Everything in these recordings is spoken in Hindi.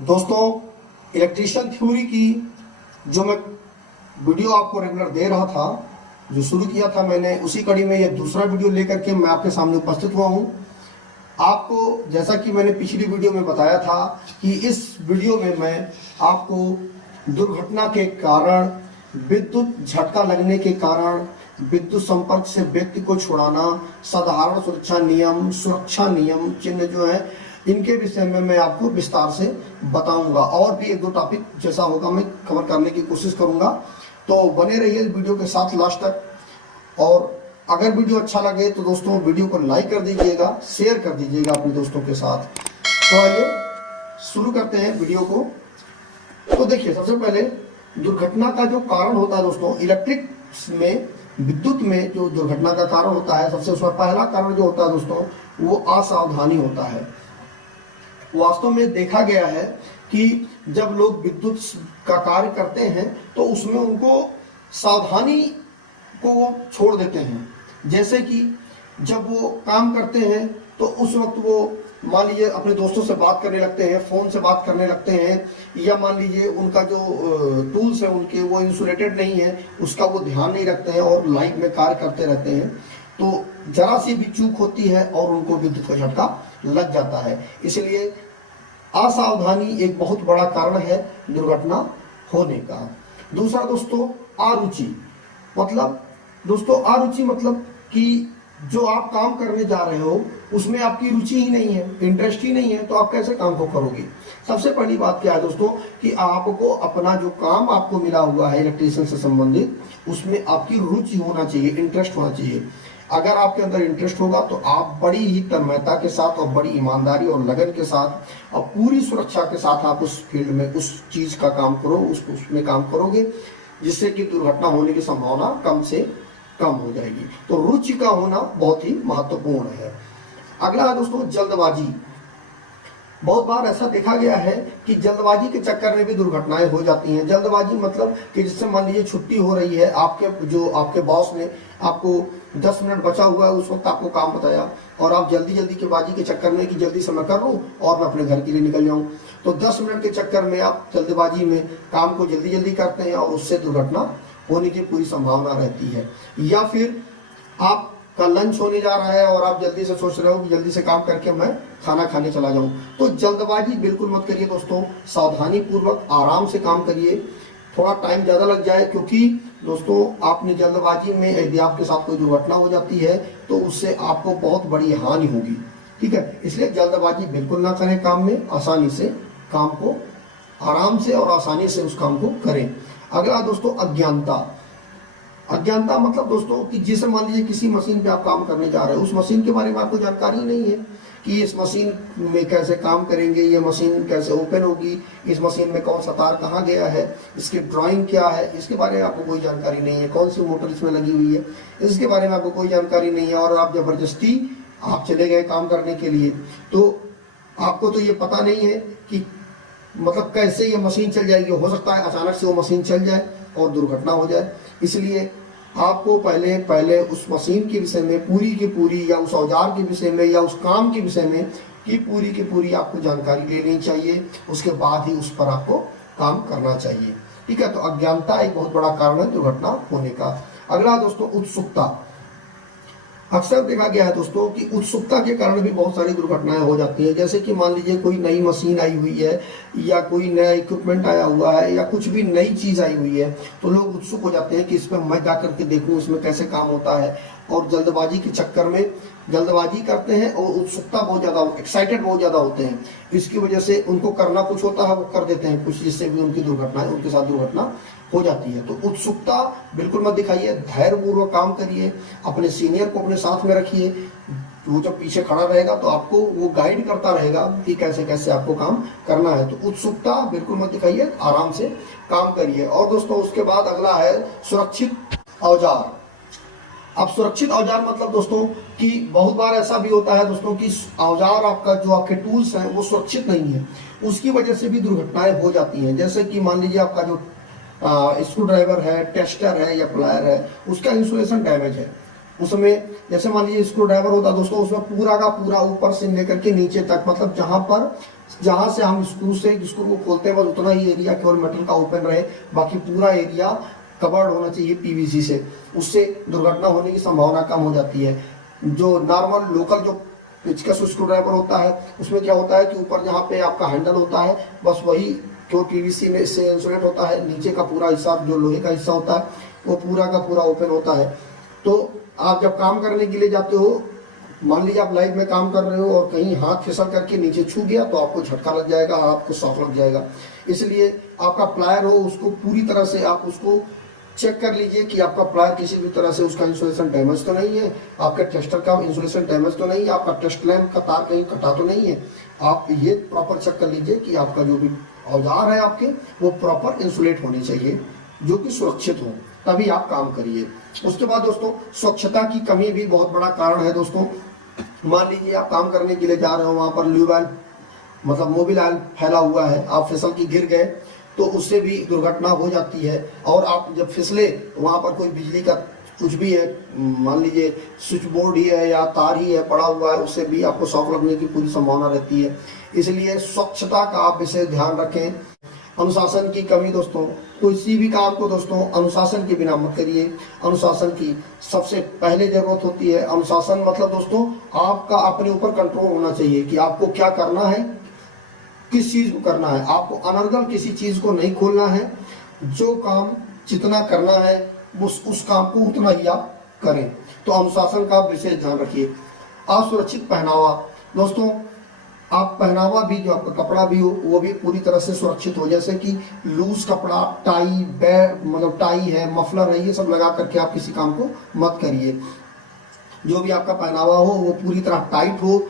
दोस्तों, इलेक्ट्रिशियन थ्योरी की जो मैं वीडियो आपको रेगुलर दे रहा था, जो शुरू किया था मैंने, उसी कड़ी में ये दूसरा वीडियो लेकर के मैं आपके सामने उपस्थित हुआ हूँ। आपको जैसा कि मैंने पिछली वीडियो में बताया था कि इस वीडियो में मैं आपको दुर्घटना के कारण, विद्युत झटका लगने के कारण, विद्युत संपर्क से व्यक्ति को छुड़ाना, साधारण सुरक्षा नियम चिन्ह जो है, इनके विषय में मैं आपको विस्तार से बताऊंगा। और भी एक दो टॉपिक जैसा होगा मैं कवर करने की कोशिश करूंगा, तो बने रहिए वीडियो के साथ लास्ट तक। और अगर वीडियो अच्छा लगे तो दोस्तों वीडियो को लाइक कर दीजिएगा, शेयर कर दीजिएगा अपने दोस्तों के साथ। तो आइए शुरू करते हैं वीडियो को। तो देखिए, सबसे पहले दुर्घटना का जो कारण होता है दोस्तों, इलेक्ट्रिक में, विद्युत में जो दुर्घटना का कारण होता है, सबसे उसमें पहला कारण जो होता है दोस्तों, वो असावधानी होता है। वास्तव में देखा गया है कि जब लोग विद्युत का कार्य करते हैं तो उसमें उनको सावधानी को छोड़ देते हैं। जैसे कि जब वो काम करते हैं तो उस वक्त वो मान लीजिए अपने दोस्तों से बात करने लगते हैं, फोन से बात करने लगते हैं, या मान लीजिए उनका जो टूल्स है उनके वो इंसुलेटेड नहीं है, उसका वो ध्यान नहीं रखते हैं और लाइट में कार्य करते रहते हैं, तो जरा सी भी चूक होती है और उनको विद्युत का झटका लग जाता है। इसलिए असावधानी एक बहुत बड़ा कारण है दुर्घटना होने का। दूसरा दोस्तों, अरुचि। मतलब दोस्तों, अरुचि मतलब कि जो आप काम करने जा रहे हो उसमें आपकी रुचि ही नहीं है, इंटरेस्ट ही नहीं है, तो आप कैसे काम को करोगे। सबसे पहली बात क्या है दोस्तों कि आपको अपना जो काम आपको मिला हुआ है इलेक्ट्रिशियन से संबंधित, उसमें आपकी रुचि होना चाहिए, इंटरेस्ट होना चाहिए। अगर आपके अंदर इंटरेस्ट होगा तो आप बड़ी ही तन्मयता के साथ और बड़ी ईमानदारी और लगन के साथ और पूरी सुरक्षा के साथ आप उस फील्ड में उस चीज का काम करो, उसमें काम करोगे, जिससे कि दुर्घटना होने की संभावना कम से कम हो जाएगी। तो रुचि का होना बहुत ही महत्वपूर्ण है। अगला है दोस्तों, जल्दबाजी। बहुत बार ऐसा देखा गया है कि जल्दबाजी के चक्कर में भी दुर्घटनाएं हो जाती हैं। जल्दबाजी मतलब कि जिससे मान लीजिए छुट्टी हो रही है, आपके बॉस ने आपको 10 मिनट बचा हुआ है, उस वक्त आपको काम बताया और आप जल्दी के बाजी के चक्कर में कि जल्दी से मैं कर लूं और मैं अपने घर के लिए निकल जाऊं, तो 10 मिनट के चक्कर में आप जल्दबाजी में काम को जल्दी करते हैं और उससे दुर्घटना होने की पूरी संभावना रहती है। या फिर आपका लंच होने जा रहा है और आप जल्दी से सोच रहे हो कि जल्दी से काम करके मैं खाना खाने चला जाऊं, तो जल्दबाजी बिल्कुल मत करिए दोस्तों। सावधानी पूर्वक आराम से काम करिए। थोड़ा टाइम ज्यादा लग जाए, क्योंकि दोस्तों आपने जल्दबाजी में यदि आपके साथ कोई दुर्घटना हो जाती है तो उससे आपको बहुत बड़ी हानि होगी। ठीक है, इसलिए जल्दबाजी बिल्कुल ना करें काम में, आसानी से काम को, आराम से और आसानी से उस काम को करें। अगला दोस्तों, अज्ञानता। अज्ञानता मतलब दोस्तों कि जिसे मान लीजिए किसी मशीन पे आप काम करने जा रहे हो, उस मशीन के बारे में आपको जानकारी नहीं है कि इस मशीन में कैसे काम करेंगे, ये मशीन कैसे ओपन होगी, इस मशीन में कौन सा तार कहाँ गया है, इसकी ड्राइंग क्या है, इसके बारे में आपको कोई जानकारी नहीं है। कौन सी मोटर इसमें लगी हुई है, इसके बारे में आपको कोई जानकारी नहीं है, और आप जबरदस्ती आप चले गए काम करने के लिए, तो आपको तो ये पता नहीं है कि मतलब कैसे ये मशीन चल जाएगी। हो सकता है अचानक से वो मशीन चल जाए और दुर्घटना हो जाए। इसलिए आपको पहले उस मशीन के विषय में पूरी की पूरी, या उस औजार के विषय में, या उस काम के विषय में की पूरी आपको जानकारी लेनी चाहिए। उसके बाद ही उस पर आपको काम करना चाहिए। ठीक है, तो अज्ञानता एक बहुत बड़ा कारण है दुर्घटना होने का। अगला दोस्तों, उत्सुकता। अक्सर देखा गया है दोस्तों कि उत्सुकता के कारण भी बहुत सारी दुर्घटनाएं हो जाती हैं। जैसे कि मान लीजिए कोई नई मशीन आई हुई है, या कोई नया इक्विपमेंट आया हुआ है, या कुछ भी नई चीज आई हुई है, तो लोग उत्सुक हो जाते हैं कि इसमें मैं जा करके देखूं इसमें कैसे काम होता है, और जल्दबाजी के चक्कर में जल्दबाजी करते हैं और उत्सुकता बहुत ज्यादा, एक्साइटेड बहुत ज्यादा होते हैं। इसकी वजह से उनको करना कुछ होता है, वो कर देते हैं कुछ, जिससे भी उनके साथ दुर्घटना हो जाती है। तो उत्सुकता बिल्कुल मत दिखाइए, धैर्यपूर्वक काम करिए, अपने सीनियर को अपने साथ में रखिए। वो जब पीछे खड़ा रहेगा तो आपको वो गाइड करता रहेगा कि कैसे कैसे आपको काम करना है। तो उत्सुकता बिल्कुल मत दिखाइए, आराम से काम करिए। और दोस्तों उसके बाद अगला है सुरक्षित औजार। अब सुरक्षित औजार मतलब दोस्तों कि बहुत बार ऐसा भी होता है दोस्तों कि औजार आपका, जो आपके टूल्स हैं वो सुरक्षित नहीं है, उसकी वजह से भी दुर्घटनाएं हो जाती हैं। जैसे कि मान लीजिए आपका जो स्क्रू ड्राइवर है, टेस्टर है या प्लायर है, उसका इंसुलेशन डैमेज है, उसमें जैसे मान लीजिए स्क्रू ड्राइवर होता है दोस्तों, उसमें पूरा का पूरा ऊपर से लेकर के नीचे तक, मतलब जहां से हम स्क्रू को खोलते हैं बस उतना ही एरिया केवल मेटल का ओपन रहे, बाकी पूरा एरिया कवर्ड होना चाहिए पीवीसी से। उससे दुर्घटना होने की संभावना कम हो जाती है। जो नॉर्मल लोकल जो पेचकस स्क्रू ड्राइवर होता है उसमें क्या होता है कि ऊपर जहाँ पे आपका हैंडल होता है बस वही जो पीवीसी में से इंसुलेट होता है, नीचे का पूरा हिस्सा जो लोहे का हिस्सा होता है वो पूरा का पूरा ओपन होता है। तो आप जब काम करने के लिए जाते हो, मान लीजिए आप लाइव में काम कर रहे हो और कहीं हाथ फिसल करके नीचे छू गया तो आपको झटका लग जाएगा, आपको शॉक लग जाएगा। इसलिए आपका प्लायर हो उसको पूरी तरह से आप उसको चेक कर लीजिए कि आपका प्लायर किसी भी तरह से उसका इंसुलेशन डैमेज तो नहीं है, आपके टेस्टर का इंसुलेशन डैमेज तो नहीं है, आपका टेस्ट लैंप का तार कहीं कटा तो नहीं है। आप ये प्रॉपर चेक कर लीजिए कि आपका जो भी औजार है आपके वो प्रॉपर इंसुलेट होने चाहिए, जो कि सुरक्षित हो, तभी आप काम करिए। उसके बाद दोस्तों स्वच्छता की कमी भी बहुत बड़ा कारण है दोस्तों। मान लीजिए आप काम करने के लिए जा रहे हो, वहां पर ल्यूब ऑयल मतलब मोबिल ऑयल फैला हुआ है, आप फिसल के गिर गए तो उससे भी दुर्घटना हो जाती है। और आप जब फिसले वहां पर कोई बिजली का कुछ भी है, मान लीजिए स्विच बोर्ड ही है या तार ही है पड़ा हुआ है, उससे भी आपको शॉक लगने की पूरी संभावना रहती है। इसलिए स्वच्छता का आप विशेष ध्यान रखें। अनुशासन की कमी दोस्तों, किसी भी काम को दोस्तों अनुशासन के बिना मत करिए। अनुशासन की सबसे पहले जरूरत होती है। अनुशासन मतलब दोस्तों आपका अपने ऊपर कंट्रोल होना चाहिए कि आपको क्या करना है, किस चीज को करना है। आपको अनर्गल किसी चीज को नहीं खोलना है। जो काम जितना करना है उस काम को उतना ही आप करें। तो अनुशासन का विशेष ध्यान रखिए। असुरक्षित पहनावा दोस्तों, आप पहनावा भी जो आपका कपड़ा भी हो वो भी पूरी तरह से सुरक्षित हो, जैसे कि लूज कपड़ा, टाई, मतलब टाई है, मफलर है, ये सब लगा करके आप किसी काम को मत करिए। जो भी आपका पहनावा हो वो पूरी तरह टाइट हो,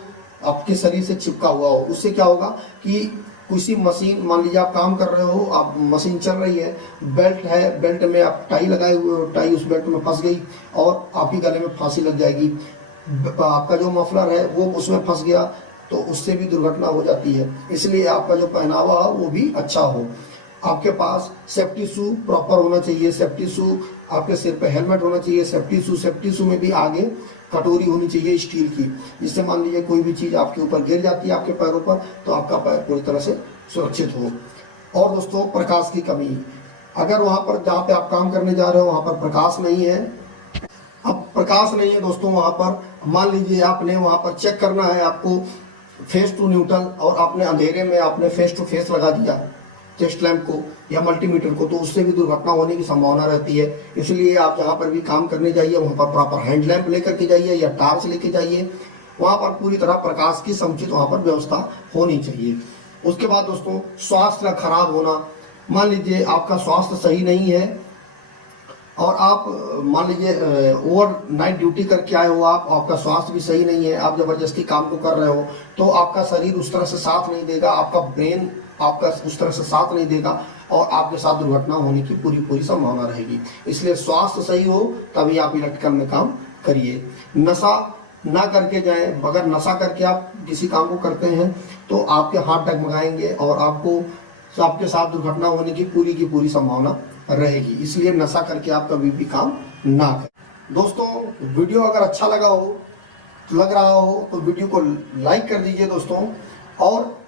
आपके शरीर से चिपका हुआ हो। उससे क्या होगा कि किसी मशीन, मान लीजिए आप काम कर रहे हो, आप मशीन चल रही है, बेल्ट है, बेल्ट में आप टाई लगाए हुए हो, टाई उस बेल्ट में फंस गई और आपकी गले में फांसी लग जाएगी। आपका जो मफलर है वो उसमें फंस गया तो उससे भी दुर्घटना हो जाती है। इसलिए आपका जो पहनावा हो वो भी अच्छा हो। आपके पास सेफ्टी शू प्रॉपर होना चाहिए। सेफ्टी शू, आपके सिर पे हेलमेट होना चाहिए। सेफ्टी शू में भी आगे कटोरी होनी चाहिए स्टील की, जिससे मान लीजिए कोई भी चीज आपके ऊपर गिर जाती है आपके पैरों पर तो आपका पैर पूरी तरह से सुरक्षित हो। और दोस्तों प्रकाश की कमी, अगर वहां पर जहाँ पे आप काम करने जा रहे हो वहां पर प्रकाश नहीं है, अब प्रकाश नहीं है दोस्तों वहां पर, मान लीजिए आपने वहां पर चेक करना है आपको फेस टू न्यूट्रल और आपने अंधेरे में आपने फेस टू फेस लगा दिया टेस्ट लैंप को या मल्टीमीटर को, तो उससे भी दुर्घटना होने की संभावना रहती है। इसलिए आप जहाँ पर भी काम करने जाइए वहाँ पर प्रॉपर हैंड लैंप लेकर के जाइए या टार्च लेके जाइए। वहाँ पर पूरी तरह प्रकाश की समुचित वहाँ पर व्यवस्था होनी चाहिए। उसके बाद दोस्तों स्वास्थ्य खराब होना, मान लीजिए आपका स्वास्थ्य सही नहीं है और आप मान लीजिए ओवर नाइट ड्यूटी करके आए हो, आप आपका स्वास्थ्य भी सही नहीं है, आप जबरदस्ती काम को कर रहे हो तो आपका शरीर उस तरह से साथ नहीं देगा, आपका ब्रेन आपका उस तरह से साथ नहीं देगा और आपके साथ दुर्घटना होने की पूरी संभावना रहेगी। इसलिए स्वास्थ्य सही हो तभी आप इलेक्ट्रिकल में काम करिए। नशा ना करके जाएं। अगर नशा करके आप किसी काम को करते हैं तो आपके हाथ डगमगाएंगे और आपके साथ दुर्घटना होने की पूरी संभावना रहेगी। इसलिए नशा करके आप कभी भी काम ना करें। दोस्तों वीडियो अगर अच्छा लगा हो, लग रहा हो तो वीडियो को लाइक कर दीजिए दोस्तों, और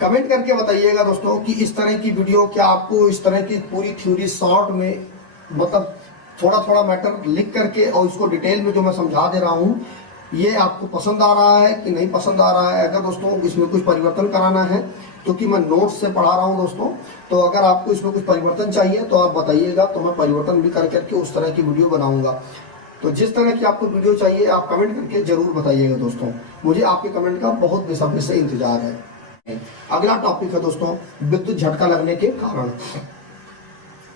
कमेंट करके बताइएगा दोस्तों कि इस तरह की वीडियो, क्या आपको इस तरह की पूरी थ्योरी शॉर्ट में, मतलब थोड़ा मैटर लिख करके और इसको डिटेल में जो मैं समझा दे रहा हूँ, ये आपको पसंद आ रहा है कि नहीं पसंद आ रहा है। अगर दोस्तों इसमें कुछ परिवर्तन कराना है, क्योंकि मैं नोट्स से पढ़ा रहा हूँ दोस्तों, तो अगर आपको इसमें कुछ परिवर्तन चाहिए तो आप बताइएगा, तो मैं परिवर्तन भी करके उस तरह की वीडियो बनाऊंगा। तो जिस तरह की आपको वीडियो चाहिए आप कमेंट करके जरूर बताइएगा दोस्तों। मुझे आपके कमेंट का बहुत बेसब्री से इंतजार है। अगला टॉपिक है दोस्तों विद्युत झटका लगने के कारण।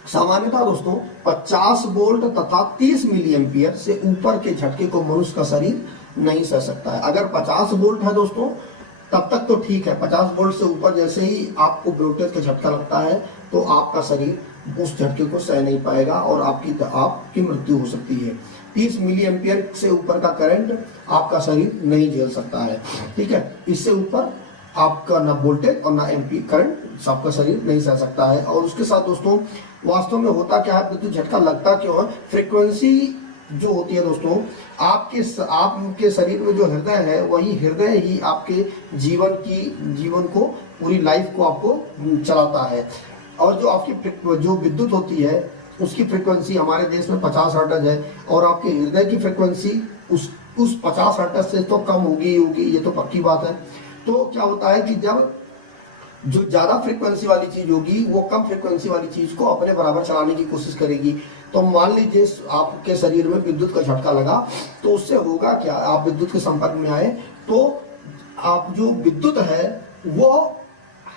सामान्यतः दोस्तों 50 वोल्ट तथा 30 मिली एम्पियर से ऊपर के झटके को मनुष्य का शरीर नहीं सह सकता है। अगर 50 वोल्ट है दोस्तों तब तक तो ठीक है, 50 वोल्ट से ऊपर जैसे ही आपको वोल्टेज का झटका लगता है तो आपका शरीर उस झटके को सह नहीं पाएगा और आपकी मृत्यु हो सकती है। 30 मिली एम्पियर से ऊपर का करंट आपका शरीर नहीं झेल सकता है, ठीक है। इससे ऊपर आपका ना वोल्टेज और ना एम्पी करंट आपका शरीर नहीं सह सकता है। और उसके साथ दोस्तों वास्तव में होता क्या है, विद्युत झटका लगता क्यों है, फ्रीक्वेंसी जो होती है दोस्तों, आपके शरीर में जो हृदय है, वही हृदय ही आपके जीवन को, पूरी लाइफ को आपको चलाता है। और जो आपकी जो विद्युत होती है उसकी फ्रीक्वेंसी हमारे देश में 50 हर्ट्ज है, और आपके हृदय की फ्रीक्वेंसी उस 50 हर्ट्ज से तो कम होगी, ये तो पक्की बात है। तो क्या होता है कि जब जो ज्यादा फ्रीक्वेंसी वाली चीज होगी वो कम फ्रीक्वेंसी वाली चीज को अपने बराबर चलाने की कोशिश करेगी। तो मान लीजिए आपके शरीर में विद्युत का झटका लगा, तो उससे होगा क्या, आप विद्युत के संपर्क में आए तो आप जो विद्युत है वो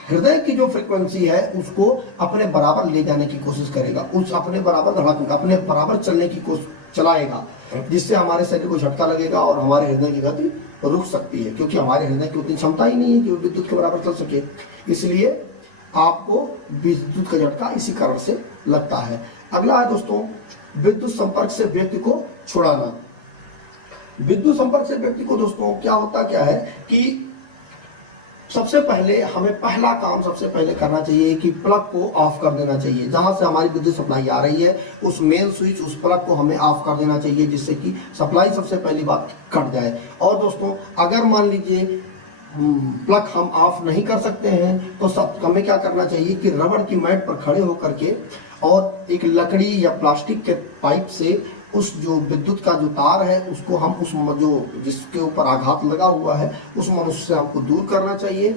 हृदय की जो फ्रीक्वेंसी है उसको अपने बराबर ले जाने की कोशिश करेगा, उस अपने बराबर चलने की कोशिश चलाएगा, जिससे हमारे शरीर को झटका लगेगा और हमारे हृदय की गति रुक सकती है, क्योंकि हमारे हृदय की उतनी क्षमता ही नहीं है कि वो विद्युत के बराबर चल सके। इसलिए आपको विद्युत का झटका इसी कारण से लगता है। अगला है दोस्तों, विद्युत संपर्क से व्यक्ति को छुड़ाना। विद्युत संपर्क से व्यक्ति को दोस्तों क्या है कि सबसे पहले हमें पहला काम सबसे पहले करना चाहिए कि प्लग को ऑफ कर देना चाहिए। जहां से हमारी विद्युत सप्लाई आ रही है उस मेन स्विच, उस प्लग को हमें ऑफ कर देना चाहिए, जिससे कि सप्लाई सबसे पहली बात कट जाए। और दोस्तों अगर मान लीजिए प्लग हम ऑफ नहीं कर सकते हैं तो हमें क्या करना चाहिए कि रबड़ की मैट पर खड़े होकर के और एक लकड़ी या प्लास्टिक के पाइप से उस जो विद्युत का जो तार है उसको हम उस जो जिसके ऊपर आघात लगा हुआ है उस मनुष्य से हमको दूर करना चाहिए,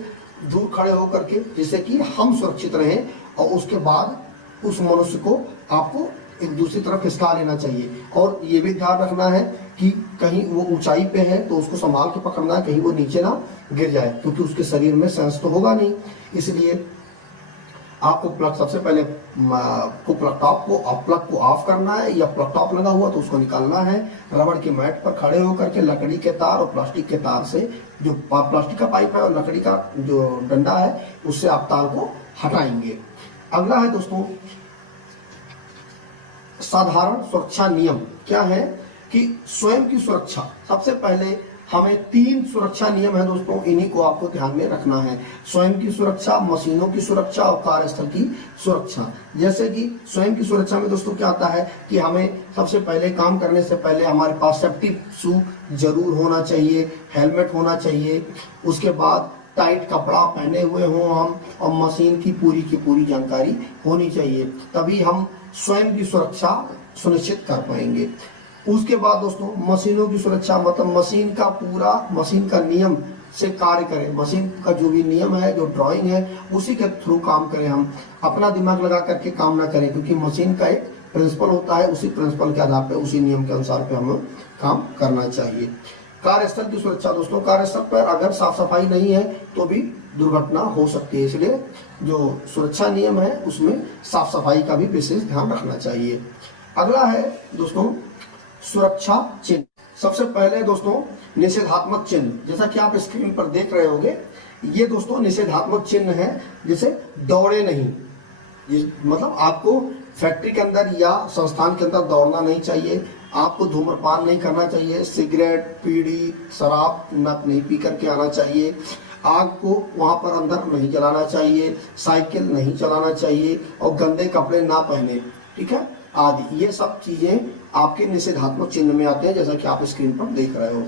दूर खड़े होकर के, जिससे कि हम सुरक्षित रहें। और उसके बाद उस मनुष्य को आपको एक दूसरी तरफ खिसका लेना चाहिए। और ये भी ध्यान रखना है कि कहीं वो ऊंचाई पे है तो उसको संभाल के पकड़ना है, कहीं वो नीचे ना गिर जाए, क्योंकि उसके शरीर में सेंस तो होगा नहीं। इसलिए आपको प्लग सबसे पहले प्लग को ऑफ करना है, या प्लग टॉप लगा हुआ तो उसको निकालना है। रबड़ की मैट पर खड़े होकर के लकड़ी के तार और प्लास्टिक के तार से, जो प्लास्टिक का पाइप है और लकड़ी का जो डंडा है उससे आप तार को हटाएंगे। अगला है दोस्तों साधारण सुरक्षा नियम। क्या है कि स्वयं की सुरक्षा। सबसे पहले हमें 3 सुरक्षा नियम है दोस्तों, इन्हीं को आपको ध्यान में रखना है। स्वयं की सुरक्षा, मशीनों की सुरक्षा और कार्यस्थल की सुरक्षा। जैसे कि स्वयं की सुरक्षा में दोस्तों क्या होता है कि हमें सबसे पहले काम करने से पहले हमारे पास सेफ्टी शू जरूर होना चाहिए, हेलमेट होना चाहिए, उसके बाद टाइट कपड़ा पहने हुए हों हम, और मशीन की पूरी जानकारी होनी चाहिए, तभी हम स्वयं की सुरक्षा सुनिश्चित कर पाएंगे। उसके बाद दोस्तों मशीनों की सुरक्षा, मतलब मशीन का नियम से कार्य करें। मशीन का जो भी नियम है, जो ड्राइंग है, उसी के थ्रू काम करें। हम अपना दिमाग लगा करके काम ना करें, क्योंकि मशीन का एक प्रिंसिपल होता है, उसी प्रिंसिपल के आधार पे, उसी नियम के अनुसार पे हमें काम करना चाहिए। कार्यस्थल की सुरक्षा दोस्तों, कार्यस्थल पर अगर साफ सफाई नहीं है तो भी दुर्घटना हो सकती है, इसलिए जो सुरक्षा नियम है उसमें साफ सफाई का भी विशेष ध्यान रखना चाहिए। अगला है दोस्तों सुरक्षा चिन्ह। सबसे पहले दोस्तों निषेधात्मक चिन्ह, जैसा कि आप स्क्रीन पर देख रहे होंगे, ये दोस्तों निषेधात्मक चिन्ह है। जैसे दौड़े नहीं, मतलब आपको फैक्ट्री के अंदर या संस्थान के अंदर दौड़ना नहीं चाहिए, आपको धूम्रपान नहीं करना चाहिए, सिगरेट, बीड़ी, शराब नहीं पी करके आना चाहिए, आग को वहां पर अंदर नहीं जलाना चाहिए, साइकिल नहीं चलाना चाहिए, और गंदे कपड़े ना पहने, ठीक है, आदि। ये सब चीजें आपके निषेधात्मक चिन्ह में आते हैं, जैसा कि आप स्क्रीन पर देख रहे हो।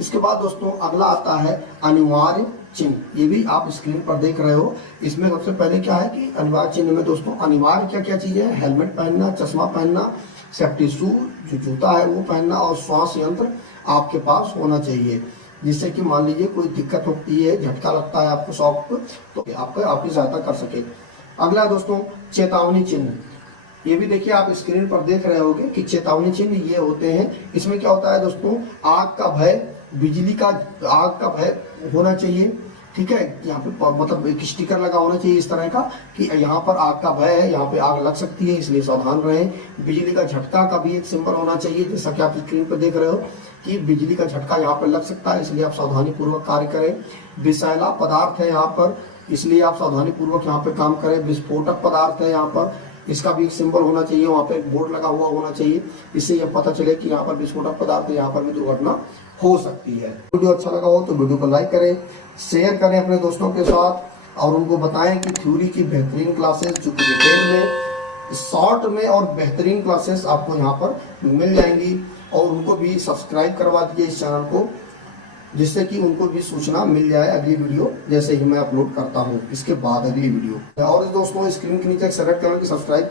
इसके बाद दोस्तों अगला आता है अनिवार्य चिन्ह। ये भी आप स्क्रीन पर देख रहे हो। इसमें सबसे पहले क्या है कि अनिवार्य चिन्ह में दोस्तों अनिवार्य क्या क्या चीजें हैं, हेलमेट पहनना, चश्मा पहनना, सेफ्टी शू जो जूता है वो पहनना, और श्वास यंत्र आपके पास होना चाहिए, जिससे कि मान लीजिए कोई दिक्कत होती है, झटका लगता है आपको शॉक तो आपकी सहायता कर सके। अगला दोस्तों चेतावनी चिन्ह। ये भी देखिए आप स्क्रीन पर देख रहे होंगे कि चेतावनी चिन्ह ये होते हैं। इसमें क्या होता है दोस्तों, आग का भय, आग का भय होना चाहिए, ठीक है। यहाँ पे मतलब एक स्टिकर लगा होना चाहिए इस तरह का कि यहाँ पर आग का भय है, यहाँ पे आग लग सकती है, इसलिए सावधान रहें। बिजली का झटका का भी एक सिंबल होना चाहिए, जैसा कि आप स्क्रीन पर देख रहे हो कि बिजली का झटका यहाँ पर लग सकता है, इसलिए आप सावधानी पूर्वक कार्य करें। विषैला पदार्थ है यहाँ पर, इसलिए आप सावधानी पूर्वक यहाँ पे काम करें। विस्फोटक पदार्थ है यहाँ पर, इसका भी एक सिंबल होना चाहिए, वहाँ पे एक बोर्ड लगा हुआ होना चाहिए, इससे यह पता चले कि यहाँ पर विस्फोटक पदार्थ है, यहाँ पर भी दुर्घटना हो सकती है। वीडियो अच्छा लगा हो तो वीडियो को लाइक करें, शेयर करें अपने दोस्तों के साथ, और उनको बताएं कि थ्योरी की बेहतरीन क्लासेस जो डिटेल में, शॉर्ट में और बेहतरीन क्लासेस आपको यहाँ पर मिल जाएंगी। और उनको भी सब्सक्राइब करवा दीजिए इस चैनल को, जिससे कि उनको भी सूचना मिल जाए अगली वीडियो जैसे ही मैं अपलोड करता हूँ इसके बाद अगली वीडियो। और दोस्तों स्क्रीन के नीचे सेलेक्ट करके सब्सक्राइब